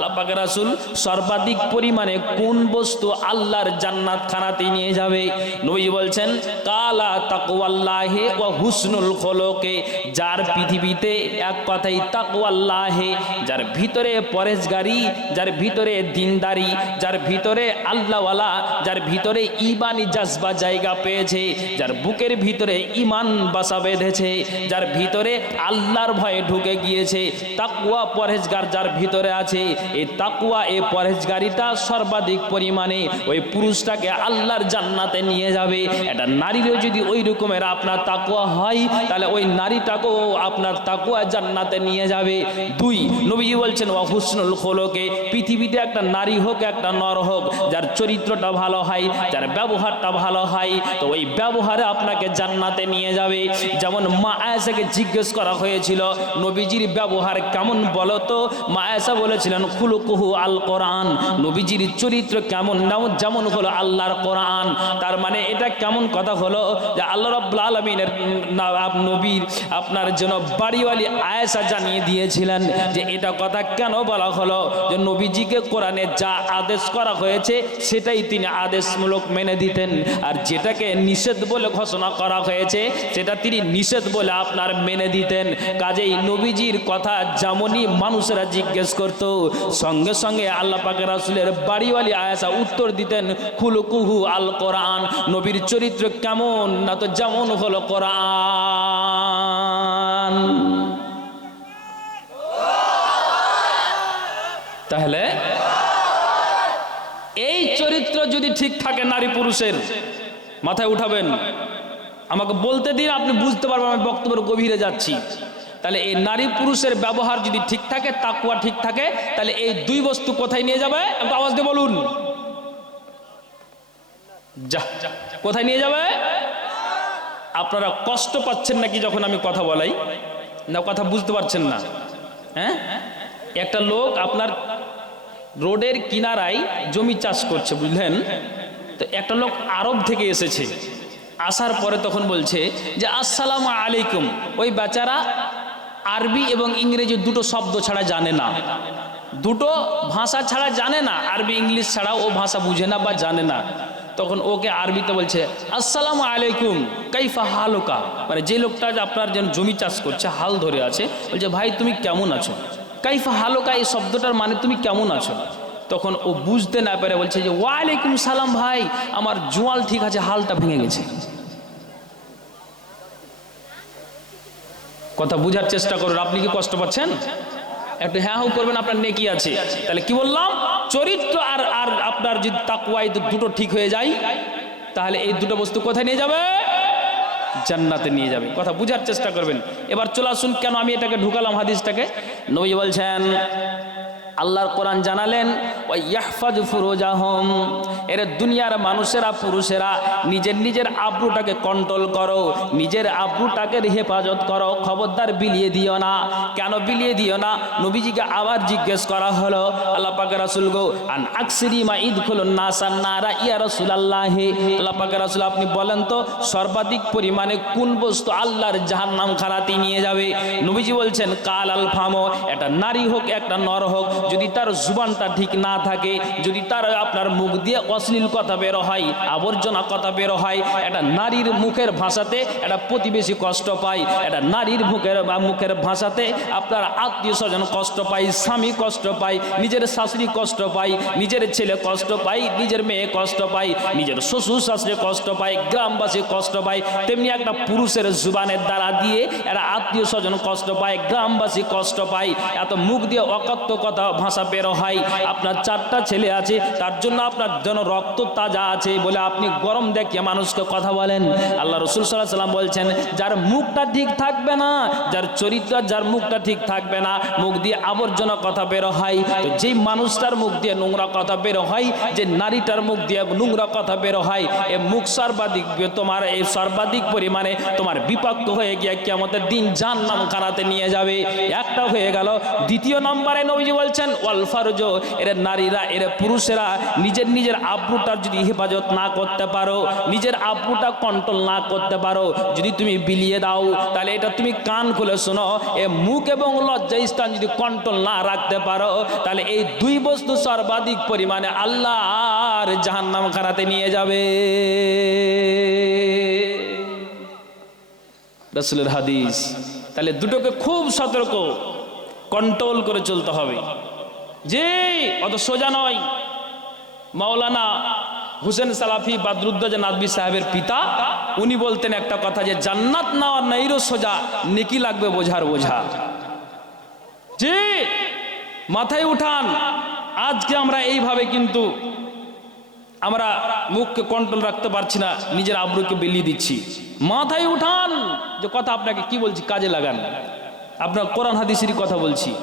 আল্লাহ রাসূল সর্বাধিক পরিমাণে কোন বস্তু আল্লাহর জান্নাত খানাতে নিয়ে যাবে? নবীজি বলছেন, কালা তাকওয়াল্লাহে ওয়া হুসনুল খলকে যার পৃথিবীতে এক কথাই তাকওয়াল্লাহে, যার ভিতরে পরেশগারি, যার ভিতরে দিনদারি, যার ভিতরে আল্লাহওয়ালা, যার ভিতরে ইমানি জাজবা জায়গা পেয়েছে, যার বুকের ভিতরে ইমান বাসা বেঁধেছে, যার ভিতরে আল্লাহর ভয়ে ঢুকে গিয়েছে তাকুয়া পরেজগার যার ভিতরে আছে এই তাকুয়া এই পরেজগারিটা সর্বাধিক পরিমাণে ওই পুরুষটাকে আল্লাহর জান্নাতে নিয়ে যাবে। একটা নারীরও যদি ওই রকমের আপনার তাকুয়া হয়, তাহলে ওই নারীটাকেও আপনার তাকুয়া জান্নাতে নিয়ে যাবে। দুই, নবীজি বলছেন, ওয়া হুসনুল খোলকে পৃথিবীতে একটা নারী হোক, একটা নর হোক, যার চরিত্রটা ভালো হয়, যার ব্যবহারটা ভালো হয়, তো ওই ব্যবহারে আপনাকে জান্নাতে নিয়ে যাবে। যেমন মা আয়েশাকে জিজ্ঞেস করা হয়েছিল, নবীজির ব্যবহার কেমন বলো তো? মা আয়েশা বলেছিলেন খুলুকুহু আল কোরআন। নবীজির চরিত্র কেমন? যেমন- হলো আল্লাহর কোরআন। তার মানে এটা কেমন কথা হলো? যে আল্লাহ রাব্বুল আলামিনের নবীর, আপনার জন্য বাড়িওয়ালি আয়েশা জানিয়ে দিয়েছিলেন যে এটা কথা কেন বলা হলো? যে নবীজিকে কোরআনে যা আদেশ করা হয়েছে, সেটাই তিনি আদেশমূলক মেনে দিতেন। আর যেটাকে নিষেধ বলে ঘোষণা করা হয়েছে, সেটা তিনি নিষেধ বলে আপনার মেনে দিতেন। কাজেই নবীজির কথা যেমনই মানুষেরা জিজ্ঞেস করত সঙ্গে সঙ্গে আল্লাহ পাকের রাসূলের বাড়িওয়ালি আয়াসা উত্তর দিতেন খুলুকুহু আল কোরআন, নবীর চরিত্র কেমন? না তো যেমন হলো কোরআন। তাহলে, এই চরিত্র যদি ঠিক থাকে নারী পুরুষের, মাথায় উঠাবেন। আমাকে বলতে দিন, আপনি বুঝতে পারবেন, আমি বক্তব্যের গভীরে যাচ্ছি। তাহলে এই নারী পুরুষের ব্যবহার যদি ঠিক থাকে তাকুয়া ঠিক থাকে, তাহলে এই দুই বস্তু কোথায় নিয়ে যাবে? একটু আওয়াজ দিয়ে বলুন। যা। কোথায় নিয়ে যাবে? আপনারা কষ্ট পাচ্ছেন নাকি যখন আমি কথা বলাই? না, কথা বুঝতে পারছেন না। হ্যাঁ? একটা লোক আপনার রোডের কিনারায় জমি চাষ করছে, বুঝলেন? তো একটা লোক আরব থেকে এসেছে। আসার পরে তখন বলছে যে, আসসালামু আলাইকুম। ওই বেচারা আরবি এবং ইংরেজি দুটো শব্দ ছাড়া জানে না। দুটো ভাষা ছাড়া জানে না, আরবি, ইংলিশ ছাড়া ও ভাষা বুঝে না বা জানে না। তখন ওকে আরবিতে বলছে, আসসালামু আলাইকুম, কাইফা হালুকা? মানে যে লোকটা আপনার যেন জমি চাষ করছে, হাল ধরে আছে, বলছে, ভাই, তুমি কেমন আছো? কাইফা হালুকা, এই শব্দটার মানে তুমি কেমন আছো? তখন ও বুঝতে না পেরে বলছে যে, ওয়ালাইকুম সালাম ভাই, আমার জোয়াল ঠিক আছে, হালটা ভেঙে গেছে। কথা বুঝার চেষ্টা করুন। আপনি কি কষ্ট পাচ্ছেন? একটু হ্যাঁ হু করবেন, আপনার নেকি আছে। তাহলে কি বললাম? চরিত্র আর আর আপনার যদি তাকুয়াই দুটো ঠিক হয়ে যায়, তাহলে এই দুটো বস্তু কোথায় নিয়ে যাবে? জান্নাতে নিয়ে যাবে। কথা বুঝার চেষ্টা করবেন। এবার চলে আসুন, কেন আমি এটাকে ঢুকালাম হাদিসটাকে? নবী বলছেন আল্লাহর কোরআন জানালেন ওই ইয়াহফাজ ফুরুজাহম এর দুনিয়ার মানুষেরা, পুরুষেরা, নিজের নিজের আব্রুটাকে কন্ট্রোল করো, নিজের আব্রুটাকে হেফাজত করো, খবরদার বিলিয়ে দিও না। কেন বিলিয়ে দিও না? নবীজিকে আবার জিজ্ঞেস করা হলো, আল্লাহ পাকে রাসুল গো, আন আকসিরি মা ঈদ খুলুন নাসান নারা ইয়া রসুল আল্লাহ আল্লাহ পাকে রাসুল আপনি বলেন তো, সর্বাধিক পরিমাণে কোন বস্তু আল্লাহর জাহান নাম খানাতে নিয়ে যাবে? নবীজি বলছেন, কাল আল ফামো একটা নারী হোক, একটা নর হোক যদি তার জুবানটা ঠিক না থাকে যদি তার আপনার মুখ দিয়ে অশ্লীল কথা বেরো হয় আবর্জনা কথা বেরো হয় একটা নারীর মুখের ভাষাতে একটা প্রতিবেশী কষ্ট পায় একটা নারীর মুখের বা মুখের ভাষাতে আপনার আত্মীয় স্বজন কষ্ট পায় স্বামী কষ্ট পায় নিজের শাশুড়ি কষ্ট পায় নিজের ছেলে কষ্ট পায় নিজের মেয়ে কষ্ট পায় নিজের শ্বশুর শাশুড়ি কষ্ট পায় গ্রামবাসী কষ্ট পায় তেমনি একটা পুরুষের জুবানের দ্বারা দিয়ে একটা আত্মীয় স্বজন কষ্ট পায় গ্রামবাসী কষ্ট পায় এত মুখ দিয়ে অকথ্য কথা ভাষা বেরো হয়। আপনার চারটা ছেলে আছে, তার জন্য আপনার যেন রক্ত তাজা আছে বলে আপনি গরম দেখিয়ে মানুষকে কথা বলেন। আল্লাহ রসুল সাল্লাহ সাল্লাম বলছেন, যার মুখটা ঠিক থাকবে না, যার চরিত্র যার মুখটা ঠিক থাকবে না, মুখ দিয়ে আবর্জনা কথা বেরো হয়। যেই মানুষটার মুখ দিয়ে নোংরা কথা বেরো হয়, যে নারীটার মুখ দিয়ে নোংরা কথা বেরো হয়, এ মুখ সর্বাধিক তোমার এই সর্বাধিক পরিমাণে তোমার বিপক্ষ হয়ে গিয়ে কেমতের দিন জান নাম খানাতে নিয়ে যাবে। একটা হয়ে গেল, দ্বিতীয় নম্বরে নবীজি বলছেন ওয়াল ফারজ, এর নারীরা, এরা পুরুষেরা, নিজের নিজের আব্রুটার যদি হেফাজত না করতে পারো, নিজের আব্রুটা কন্ট্রোল না করতে পারো, যদি তুমি বিলিয়ে দাও, তাহলে এটা তুমি কান খুলে শোনো, এ মুখ এবং লজ্জা স্থান যদি কন্ট্রোল না রাখতে পারো, তাহলে এই দুই বস্তু সর্বাধিক পরিমাণে আল্লাহর জাহান্নাম খারাতে নিয়ে যাবে। রসুলের হাদিস, তাহলে দুটোকে খুব সতর্ক কন্ট্রোল করে চলতে হবে। যে অত সোজা নয়। মাওলানা হুসেন সালাফি বাদরুদ্দোজা নাদবি সাহেবের পিতা, উনি বলতেন একটা কথা যে, জান্নাত নেওয়ার নাইরো সোজা, নেকি লাগবে বোঝার বোঝা। যে মাথায় উঠান, আজকে আমরা এইভাবে কিন্তু আমরা মুখকে কন্ট্রোল রাখতে পারছি না, নিজের আব্রুকে বিলিয়ে দিচ্ছি। মাথায় উঠান যে কথা আপনাকে কি বলছি, কাজে লাগান। আপনার কোরআন হাদিসেরই কথা বলছি।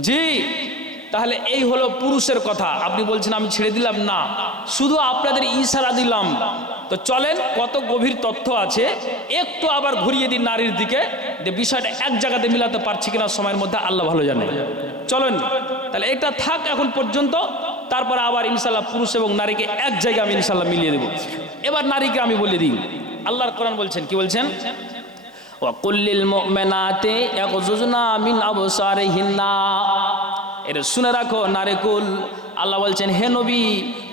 জি তাহলে এই হলো পুরুষের কথা। আপনি বলছেন, আমি ছেড়ে দিলাম। না, শুধু আপনাদের ইশারা দিলাম। তো চলেন, কত গভীর তথ্য আছে। একটু আবার ঘুরিয়ে দিন নারীর দিকে, যে বিষয়টা এক জায়গাতে মিলাতে পারছি কিনা সময়ের মধ্যে আল্লাহ ভালো জানে। চলেন, তাহলে এটা থাক এখন পর্যন্ত। তারপরে আবার ইনশাল্লাহ পুরুষ এবং নারীকে এক জায়গায় আমি ইনশাল্লাহ মিলিয়ে দেব। এবার নারীকে আমি বলে দিই। আল্লাহর কোরআন বলছেন, কি বলছেন? ওয়াকুল্লিল মুমিনাতে ইয়াগযুজনা মিন আবসারিহিন্না। এটা শুনে রাখো নারেকুল আল্লাহ বলছেন হে নবী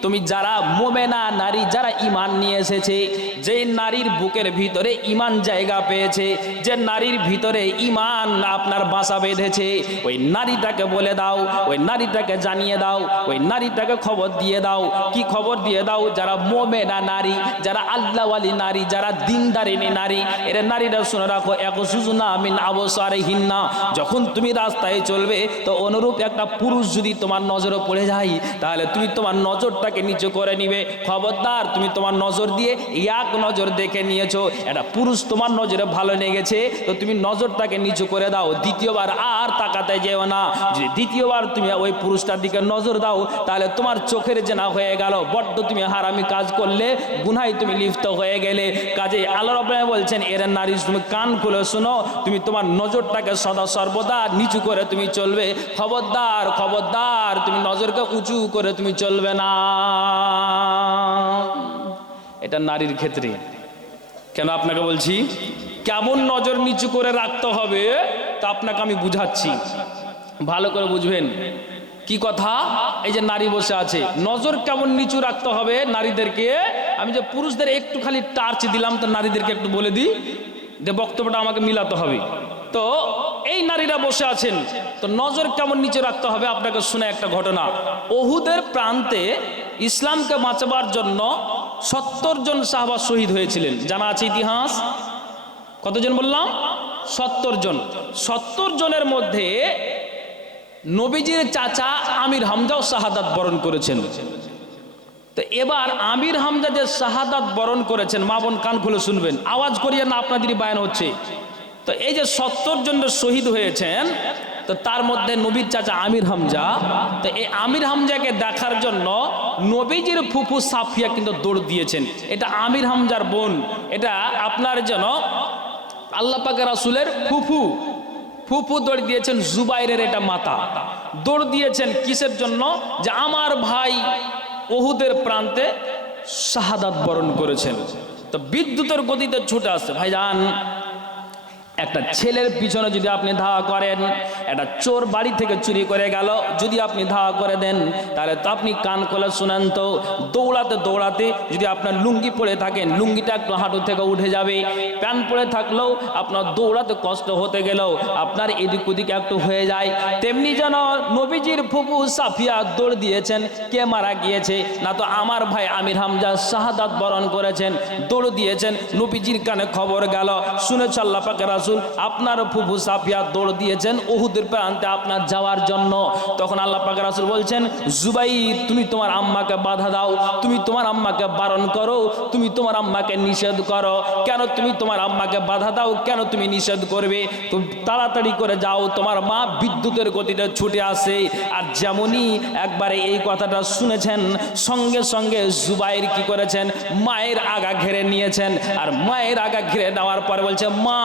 তুমি যারা মোমেনা নারী, যারা ইমান নিয়ে এসেছে, যে নারীর বুকের ভিতরে ইমান জায়গা পেয়েছে, যে নারীর ভিতরে ইমান আপনার বাসা বেঁধেছে, ওই নারীটাকে বলে দাও, ওই নারীটাকে জানিয়ে দাও, ওই নারীটাকে খবর দিয়ে দাও। কি খবর দিয়ে দাও? যারা মোমেনা নারী, যারা আল্লাহওয়ালি নারী, যারা দিনদারিনী নারী, এর নারীরা শুনে রাখো এক সুজনা আমিন আবসারে হিন্না যখন তুমি রাস্তায় চলবে, তো অনুরূপ একটা পুরুষ যদি তোমার নজরে পড়ে যায়, তাহলে তুমি তোমার নজরটাকে নিচু করে নিবে। খবরদার, তুমি তোমার নজর দিয়ে ইয়াক নজর দেখে নিয়েছো। একটা পুরুষ তোমার নজরে ভালো লেগেছে, তো তুমি নজরটাকে নিচু করে দাও। দ্বিতীয়বার আর তাকাতে যেও না। যদি দ্বিতীয়বার তুমি ওই পুরুষটার দিকে নজর দাও, তাহলে তোমার চোখের জেনা হয়ে গেল। বড্ড তুমি হারামি কাজ করলে গুনাই তুমি লিপ্ত হয়ে গেলে। কাজে আল্লাহ বলছেন এর নারী, তুমি কান খুলে শোনো। তুমি তোমার নজরটাকে সদা সর্বদা নিচু করে তুমি চলবে। খবরদার খবরদার, তুমি নজরকে উঁচু করে তুমি চলবে না। এটা নারীর ক্ষেত্রে। কেন আপনাকে বলছি? কেমন নজর নিচু করে রাখতে হবে, তা আপনাকে আমি বুঝাচ্ছি। ভালো করে বুঝবেন। কি কথা? এই যে নারী বসে আছে। নজর কেমন নিচু রাখতে হবে নারীদেরকে? আমি যে পুরুষদের একটু খালি টার্চ দিলাম, তো নারীদেরকে একটু বলে দিই। যে বক্তব্যটা আমাকে মিলাতে হবে। তো এই নারীরা বসে আছেন। তো নজর কেমন নিচে রাখতে হবে? আপনাকে শুনে একটা ঘটনা। ওহুদের প্রান্তে ইসলামকে বাঁচাবার জন্য সত্তর জন সাহাবা শহীদ হয়েছিলেন। জানা আছে ইতিহাস? কতজন বললাম? সত্তর জন। সত্তর জনের মধ্যে নবীজির চাচা আমির হামজাও শাহাদাত বরণ করেছেন। তো এবার আমির হামজা যে শাহাদাত বরণ করেছেন, মা বোন কান খুলে শুনবেন। আওয়াজ করিয়ে না আপনাদেরই বায়ান হচ্ছে। তো এই যে সত্তর জনের শহীদ হয়েছেন, তো তার মধ্যে নবীর চাচা আমির হামজা। তো এই আমির হামজাকে দেখার জন্য নবীজির ফুফু সাফিয়া কিন্তু দৌড় দিয়েছেন। এটা আমির হামজার বোন। এটা আপনার যেন আল্লাহ পাকের রাসুলের ফুফু। ফুফু দৌড় দিয়েছেন জুবাইরের এটা মাতা। দৌড় দিয়েছেন কিসের জন্য? যে আমার ভাই ওহুদের প্রান্তে শাহাদাত বরণ করেছেন। তো বিদ্যুতের গতিতে ছুটে আসছে। ভাইজান একটা ছেলের পিছনে যদি আপনি ধাওয়া করেন, একটা চোর বাড়ি থেকে চুরি করে গেল, যদি আপনি ধাওয়া করে দেন, তাহলে তো আপনি কান খোলা শুনেন তো, দৌড়াতে দৌড়াতে যদি আপনার লুঙ্গি পরে থাকেন, লুঙ্গিটা একটু হাঁটু থেকে উঠে যাবে। প্যান্ট পরে থাকলেও আপনার দৌড়াতে কষ্ট হতে গেলেও আপনার এদিক ওদিক একটু হয়ে যায়। তেমনি যেন নবীজির ফুপু সাফিয়া দৌড় দিয়েছেন, কে মারা গিয়েছে, না তো আমার ভাই আমির হামজা শাহাদাত বরণ করেছেন, দৌড় দিয়েছেন, নবীজির কানে খবর গেল। শুনেছ আল্লাহ রাসূল আপনার ফুফু সাফিয়া দৌড় দিয়েছেন ওহুদের প্রান্তে আপনার যাওয়ার জন্য। তখন আল্লাহ পাকের রাসূল বলছেন জুবাই তুমি তোমার আম্মাকে বাধা দাও, তুমি তোমার আম্মাকে বারণ করো, তুমি তোমার আম্মাকে নিষেধ করো। কেন তুমি তোমার আম্মাকে বাধা দাও? কেন তুমি নিষেধ করবে? তুমি তাড়াতাড়ি করে যাও, তোমার মা বিদ্যুতের গতিতে ছুটে আসে। আর যেমনই একবারে এই কথাটা শুনেছেন, সঙ্গে সঙ্গে জুবাইর কি করেছেন? মায়ের আগা ঘিরে নিয়েছেন। আর মায়ের আগা ঘিরে নেওয়ার পরে বলছে, মা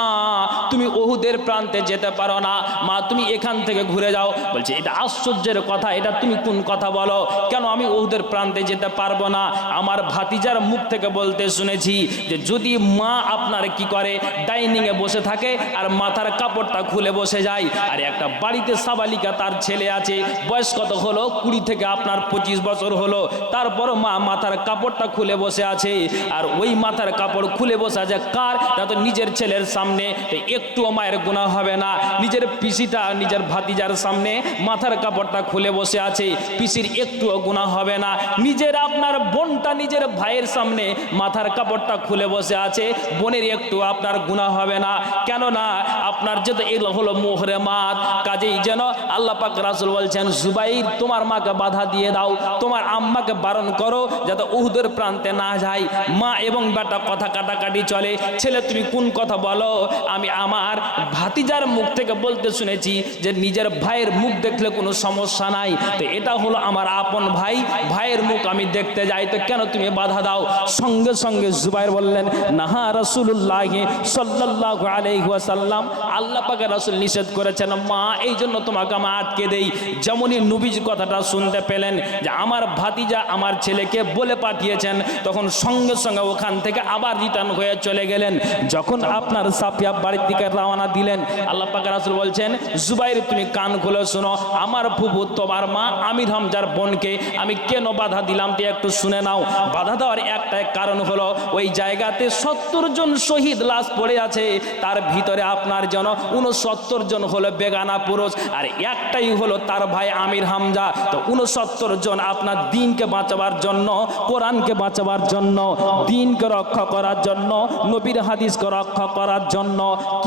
তুমি ওহুদের প্রান্তে যেতে পারো না। মা, তুমি এখান থেকে ঘুরে যাও। বলছে, এটা আশ্চর্যের কথা, এটা তুমি কোন কথা বলো? কেন আমি ওহুদের প্রান্তে যেতে পারব না? আমার ভাতিজার মুখ থেকে বলতে শুনেছি যে, যদি মা আপনার কি করে? ডাইনিংয়ে বসে থাকে আর মাথার কাপড়টা খুলে বসে যায়। আর একটা বাড়িতে সাবালিকা তার ছেলে আছে, বয়স কত হলো? কুড়ি থেকে আপনার পঁচিশ বছর হলো। তারপর মা মাথার কাপড়টা খুলে বসে আছে। আর ওই মাথার কাপড় খুলে বসে আছে কার, তা তো নিজের ছেলের সামনে। তো একটুও মায়ের গুণা হবে না। নিজের পিসিটা নিজের ভাতিজার সামনে মাথার কাপড়টা খুলে বসে আছে। পিসির একটুও গুণা হবে না। নিজের আপনার বোনটা নিজের ভাইয়ের সামনে মাথার কাপড়টা খুলে বসে আছে। বোনের একটু আপনার গুণা হবে না। কেননা আপনার যেহেতু এগুলো হলো মোহরে মাত কাজেই যেন আল্লাহ পাক রাসুল বলছেন, জুবাইর, তোমার মাকে বাধা দিয়ে দাও। তোমার আম্মাকে বারণ করো যাতে উহুদের প্রান্তে না যায়। মা এবং বেটা কথা কাটাকাটি চলে। ছেলে, তুমি কোন কথা বলো? আমি আমার ভাতিজার মুখ থেকে বলতে শুনেছি যে নিজের ভাইয়ের মুখ দেখলে কোনো সমস্যা নাই। তো এটা হলো আমার আপন ভাই। ভাইয়ের মুখ আমি দেখতে যাই। তো কেন তুমি বাধা দাও? সঙ্গে সঙ্গে জুবাইর বললেন, নাহা রসুল্লাহ সাল্লাহ আলহাসাল্লাম আল্লাহ পাকে রাসুল নিষেধ করেছেন। মা, এই জন্য তোমাকে আমি আটকে দেই। যেমনই নবীজ কথাটা শুনতে পেলেন যে আমার ভাতিজা আমার ছেলেকে বলে পাঠিয়েছেন, তখন সঙ্গে সঙ্গে ওখান থেকে আবার রিটার্ন হয়ে চলে গেলেন। যখন আপনার সাফিয়া বাড়ির রওনা দিলেন। আল্লাহ পাকে রাসুল বলছেন, জুবাইর, তুমি কান খুলে শোনো। আমার ফুবু তোমার মা আমির হামজার বোনকে আমি কেন বাধা দিলাম তুই একটু শুনে নাও। বাধা দেওয়ার একটাই কারণ হলো, ওই জায়গাতে সত্তর জন শহীদ লাশ পড়ে আছে। তার ভিতরে আপনার জন উনসত্তর জন হলো বেগানা পুরুষ। আর একটাই হলো তার ভাই আমির হামজা। তো উনসত্তর জন আপনার দিনকে বাঁচাবার জন্য, কোরআনকে বাঁচাবার জন্য, দিনকে রক্ষা করার জন্য, নবীর হাদিসকে রক্ষা করার জন্য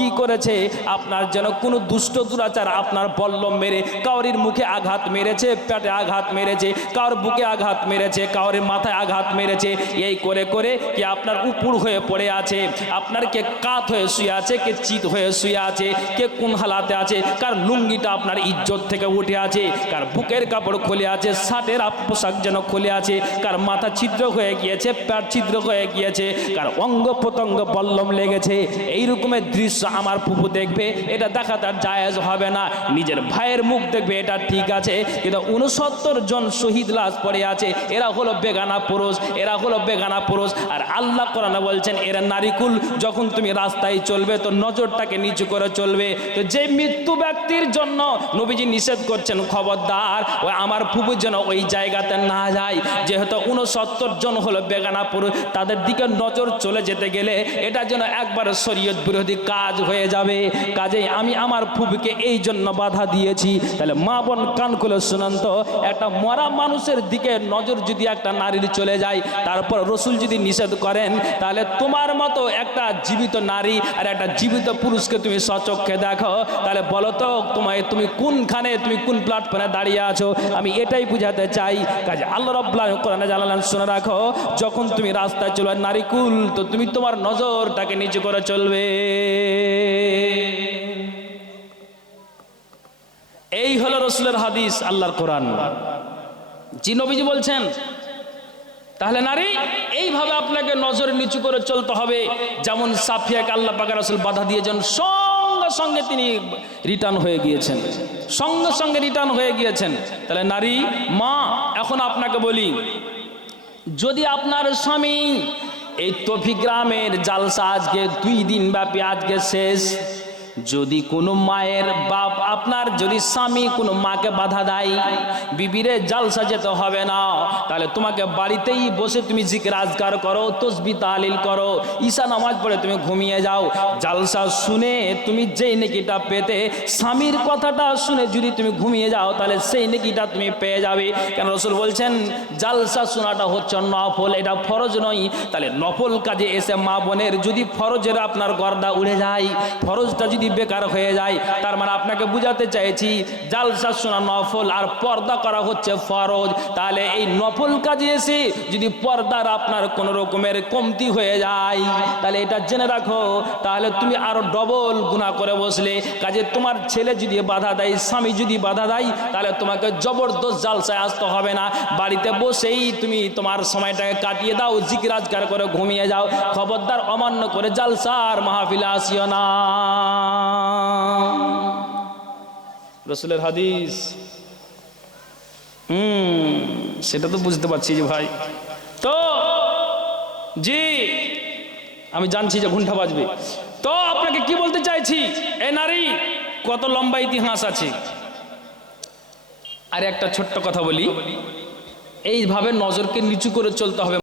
কি করেছে? আপনার যেন কোনো দুষ্ট দুরাচার আপনার বল্লম মেরে, কাউরির মুখে আঘাত মেরেছে, পেটে আঘাত মেরেছে কার বুকে আঘাত মেরেছে কাউরির মাথায় আঘাত মেরেছে। এই করে করে কি আপনার উপুর হয়ে পড়ে আছে, আপনার কে কাত হয়ে শুয়ে আছে, কে চিত হয়ে শুয়ে আছে, কে কোন হালাতে আছে, কার লুঙ্গিটা আপনার ইজ্জত থেকে উঠে আছে, কার বুকের কাপড় খুলে আছে, শার্টের পোশাক যেন খুলে আছে, কার মাথা ছিদ্র হয়ে গিয়েছে প্যাট ছিদ্র হয়ে গিয়েছে, কার অঙ্গ প্রত্যঙ্গ বল্লম লেগেছে। এই রকমের দৃশ্য আমার ফুপু দেখবে, এটা দেখা তার জায়েজ হবে না। নিজের ভাইয়ের মুখ দেখবে, এটা ঠিক আছে। কিন্তু উনসত্তর জন শহীদ লাশ পড়ে আছে, এরা হলো বেগানা পুরুষ, এরা হলো বেগানা পুরুষ। আর আল্লাহ কোরআনে বলছেন, এরা নারিকুল, যখন তুমি রাস্তায় চলবে, তো নজরটাকে নিচু করে চলবে। তো যে মৃত্যু ব্যক্তির জন্য নবীজি নিষেধ করছেন, খবরদার ওই আমার ফুবুর যেন ওই জায়গাতে না যায়। যেহেতু উনসত্তর জন হলো বেগানা পুরুষ, তাদের দিকে নজর চলে যেতে গেলে এটা যেন একবার শরীয়ত বিরোধী কাজ হয়ে যাবে। কাজেই আমি আমার ফুবিকে এই জন্য বাধা দিয়েছি। তাহলে মা বোন কান খুলে শুনান তো, একটা মরা মানুষের দিকে নজর যদি একটা নারীর চলে যায়, তারপর রসুল যদি নিষেধ করেন, তাহলে তোমার মতো একটা জীবিত নারী আর একটা জীবিত পুরুষকে তুমি সচক্ষে দেখো। তাহলে বলো তো, তোমায় তুমি কোনখানে, তুমি কোন প্ল্যাটফর্মে দাঁড়িয়ে আছো? আমি এটাই বুঝাতে চাই। কাজে আল্লাহ রব্লা কোরআনে জানালেন শুনে রাখো, যখন তুমি রাস্তায় চলবে নারীকুল, তো তুমি তোমার নজরটাকে নিচু করে চলবে। এই হলো রসুলের হাদিস, আল্লাহর কোরআন। জি নবীজি বলছেন, তাহলে নারী, এইভাবে আপনাকে নজর নিচু করে চলতে হবে, যেমন সাফিয়াকে আল্লাহ পাকা রসুল বাধা দিয়েছেন, সঙ্গে সঙ্গে তিনি রিটার্ন হয়ে গিয়েছেন। সঙ্গে সঙ্গে রিটার্ন হয়ে গিয়েছেন। তাহলে নারী, মা, এখন আপনাকে বলি, যদি আপনার স্বামী এই তফি গ্রামের জালসা আজকে দুই দিন ব্যাপী আজকে শেষ। যদি কোনো মায়ের বাপ আপনার, যদি স্বামী কোনো মাকে বাধা দেয়, বিবিরে জালসা যেতে হবে না। তাহলে তোমাকে বাড়িতেই বসে তুমি জিকির আজগার করো, তসবি তালিল করো, ঈশা নামাজ পড়ে তুমি ঘুমিয়ে যাও। জালসা শুনে তুমি যেই নেকিটা পেতে, স্বামীর কথাটা শুনে যদি তুমি ঘুমিয়ে যাও, তাহলে সেই নেকিটা তুমি পেয়ে যাবে। কেন রসুল বলছেন, জালসা শোনাটা হচ্ছে নফল, এটা ফরজ নয়। তাহলে নফল কাজে এসে মা বোনের যদি ফরজের আপনার গর্দা উড়ে যায়, ফরজটা যদি বেকার হয়ে যায়। তার মানে আপনাকে বুঝাতে চাইছি, জালসা শোনা নফল আর পর্দা করা হচ্ছে ফরজ। তাহলে এই নফল কাজে এসে যদি পর্দার আপনার কোনো রকমের কমতি হয়ে যায়, তাহলে এটা জেনে রাখো। তাহলে তুমি আরও ডবল গুণা করে বসলে। কাজে তোমার ছেলে যদি বাধা দেয়, স্বামী যদি বাধা দেয়, তাহলে তোমাকে জবরদস্ত জালসায় আসতে হবে না। বাড়িতে বসেই তুমি তোমার সময়টাকে কাটিয়ে দাও জিকিরাজগার করে ঘুমিয়ে যাও। খবরদার অমান্য করে জালসার মাহফিলে আসিও না। রসুলের হাদিস। হুম, সেটা তো বুঝতে পারছি যে ভাই। তো, জি, আমি জানছি যে ঘুন্টা বাজবে। তো, আপনাকে কি বলতে চাইছি? এই নারী, কত লম্বা ইতিহাস আছে। আর একটা ছোট্ট কথা বলি। এইভাবে নজরকে নিচু করে চলতে হবে